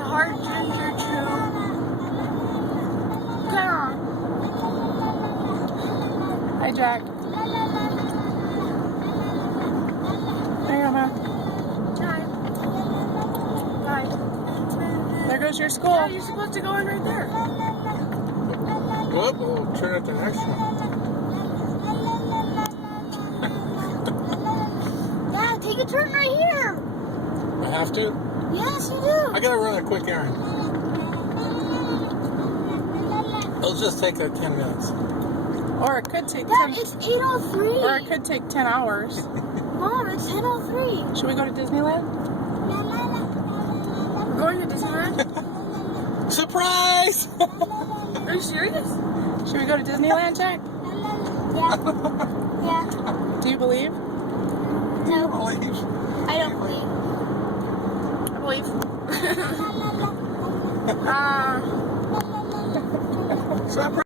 hard ginger chew. Come on. Hi, Jack. There you go, man. Hi. There goes your school. Yeah, you're supposed to go in right there. Well, we'll turn at the next one. Dad, take a turn right here. I have to? Yes, you do. I gotta run a quick errand. It'll just take 10 minutes. Or it could take Dad, 10. it's 8:03. Or it could take 10 hours. Mom, it's 10:03. Should we go to Disneyland? We're going to Disneyland? Surprise! Are you serious? Should we go to Disneyland, Jack? Yeah. Yeah. Do you believe? No, Believe. I don't believe. I believe. Surprise!